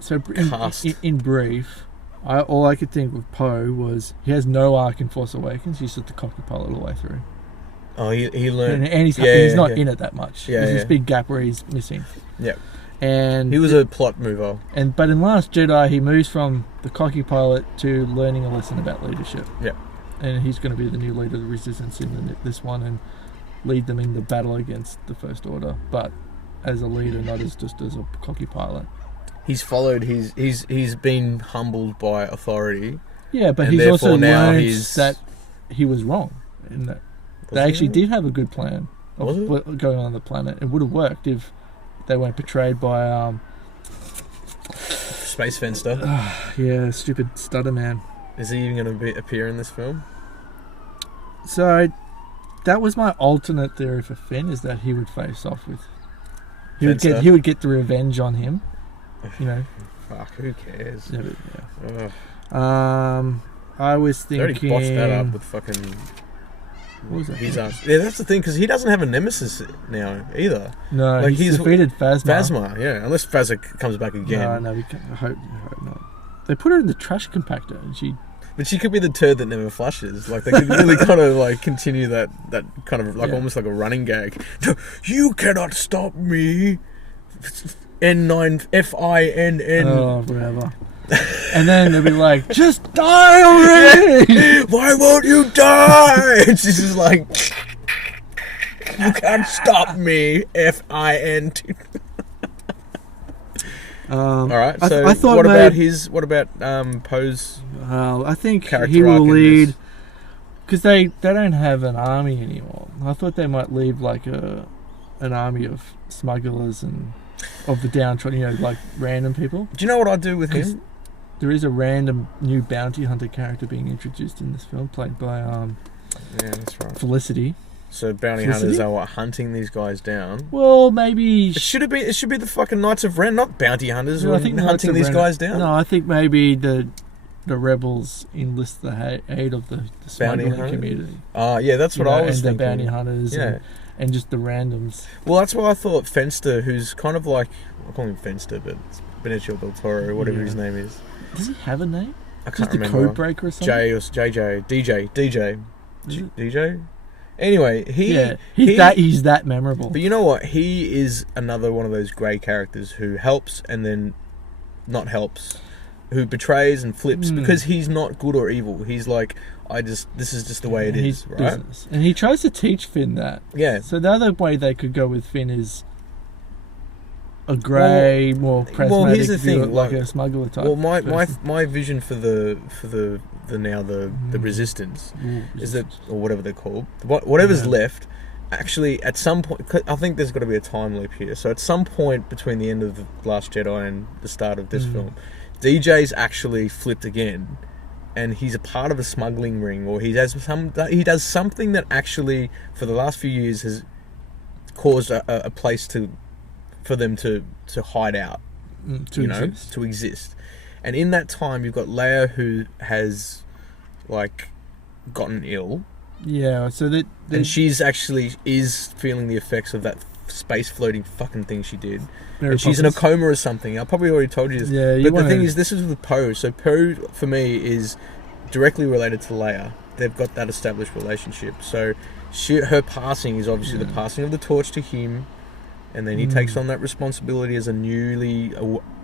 So Cast. in brief, all I could think with Poe was he has no arc in Force Awakens. He's just the cocky pilot all the way through. Oh, he learned. And he's not in it that much. Yeah, There's this big gap where he's missing. Yeah. And he was a plot mover. But in Last Jedi, he moves from the cocky pilot to learning a lesson about leadership. Yeah. And he's going to be the new leader of the Resistance in this one and lead them in the battle against the First Order, but as a leader, not as just as a cocky pilot. He's followed. He's been humbled by authority. Yeah, but he's also learned that he was wrong, and that they actually did have a good plan of what going on the planet. It would have worked if they weren't betrayed by Space Fenster. Yeah, stupid stutter man. Is he even going to appear in this film? So that was my alternate theory for Finn, is that he would face off with. He would get the revenge on him. You know. Fuck, who cares? Yeah, but, yeah. I was thinking. They already botched that up with fucking. What was that? Yeah, that's the thing, because he doesn't have a nemesis now either. No, like he's defeated Phasma. Phasma, yeah, unless Phasma comes back again. No, I hope not. They put her in the trash compactor, and But she could be the turd that never flushes. Like, they could really kind of like continue that kind of like almost like a running gag. You cannot stop me. N9 FINN. Oh, whatever. And then they'll be like, just die already! Why won't you die? And she's just like, you can't stop me. FIN. All right. So I thought what about Poe's? I think character he will arc in lead, this? because they don't have an army anymore. I thought they might leave like an army of smugglers and of the downtrodden, like random people. Do you know what I'd do with him? There is a random new bounty hunter character being introduced in this film, played by yeah, that's right. Felicity. So bounty hunters are hunting these guys down. Well, maybe it should be the fucking Knights of Ren, not bounty hunters. No, who I think hunting these guys down. No, I think maybe the rebels enlist the aid of the smuggling community. Yeah, that's what I was thinking. And the bounty hunters, and just the randoms. Well, that's why I thought Fenster, who's kind of like, I call him Fenster, but it's Benicio del Toro, whatever his name is. Does he have a name? I can't remember. The Codebreaker or something? J or JJ, DJ. Anyway, he's that memorable. But you know what? He is another one of those grey characters who helps and then not helps, who betrays and flips because he's not good or evil. He's like, this is just the way it is, right? Business. And he tries to teach Finn that. Yeah. So the other way they could go with Finn is a grey, more pragmatic, well, here's the thing, like a smuggler type. Well, my vision for the resistance is that, or whatever they're called, whatever's left. Actually, at some point, I think there's got to be a time leap here. So at some point between the end of the Last Jedi and the start of this film, DJ's actually flipped again, and he's a part of a smuggling ring, or he does something that actually for the last few years has caused a place for them to hide out, to exist. And in that time, you've got Leia, who has like gotten ill. Yeah, so that and she's actually is feeling the effects of that space floating fucking thing she did. And she's in a coma or something. I probably already told you this. Yeah, but the thing is, this is with Poe. So Poe, for me, is directly related to Leia. They've got that established relationship. So her passing is obviously the passing of the torch to him. And then he takes on that responsibility as a newly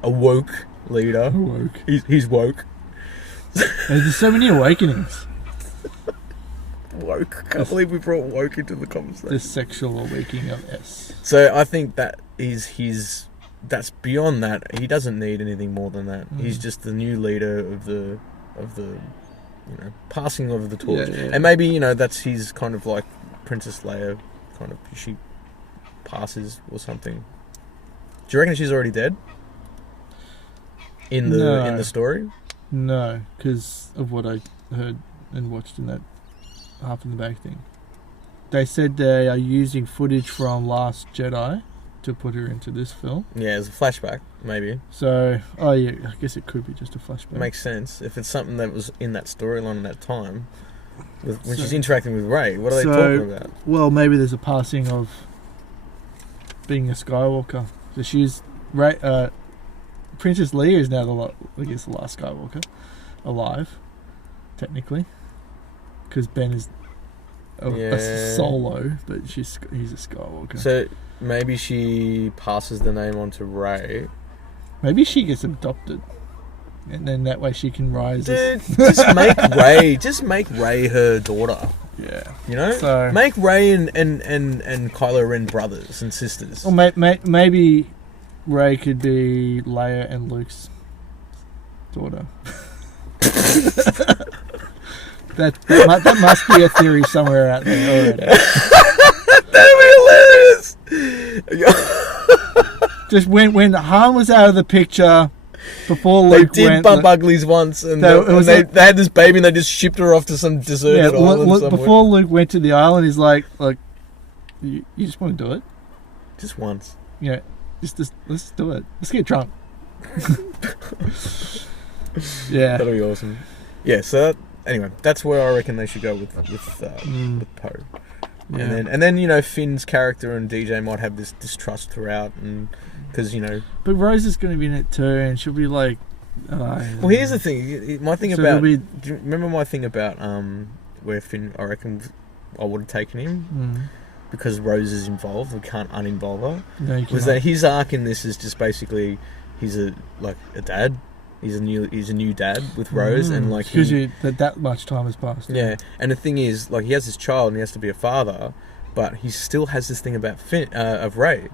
awoke leader. He's woke. There's so many awakenings. Woke. Can't believe we brought woke into the conversation. The sexual awakening of S. So I think that is that's beyond that. He doesn't need anything more than that. He's just the new leader of the passing of the torch. Yeah. And maybe, that's his kind of like Princess Leia kind of, she passes or something. Do you reckon she's already dead? In the story? No, because of what I heard and watched in that half in the bag thing. They said they are using footage from Last Jedi to put her into this film. Yeah, as a flashback, maybe. So, I guess it could be just a flashback. Makes sense. If it's something that was in that storyline at that time, when she's interacting with Rey, what are they talking about? Well, maybe there's a passing of being a Skywalker. So she's Princess Leia is now the last Skywalker alive, technically, because Ben is a Solo, but he's a Skywalker. So maybe she passes the name on to Rey. Maybe she gets adopted, and then that way she can rise. Dude, just make Rey her daughter. Yeah, you know, so make Rey and Kylo Ren brothers and sisters. Or maybe Rey could be Leia and Luke's daughter. that must be a theory somewhere out there already. That'd be hilarious. Just when Han was out of the picture, before Luke they did bump uglies once, and they had this baby, and they just shipped her off to some deserted island somewhere. Before Luke went to the island, he's like, "Look, you just want to do it, just once, yeah, just let's do it. Let's get drunk." Yeah, that'll be awesome. Yeah, so anyway, that's where I reckon they should go with Poe. Yeah. And then you know, Finn's character and DJ might have this distrust throughout, and because you know. But Rose is going to be in it too, and she'll be like. Well, here's the thing. My thing about. Do you remember my thing about where Finn? I reckon I would have taken him because Rose is involved. We can't uninvolve her. No, you was that his arc in this is just basically he's a dad. He's a new dad with Rose, and like because that much time has passed. Yeah, and the thing is, like, he has this child and he has to be a father, but he still has this thing about of Rey.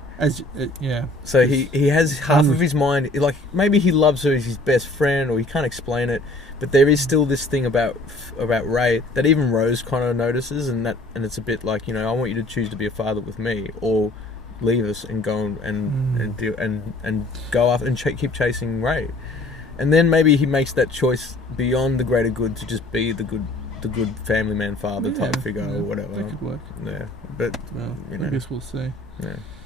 So he has half of his mind, like maybe he loves her as his best friend, or he can't explain it, but there is still this thing about Rey that even Rose kind of notices, and it's a bit like, you know, I want you to choose to be a father with me, or leave us and go and go after and keep chasing Rey. And then maybe he makes that choice beyond the greater good to just be the good family man father type figure or whatever. That could work. Yeah, but I guess we'll see. Yeah.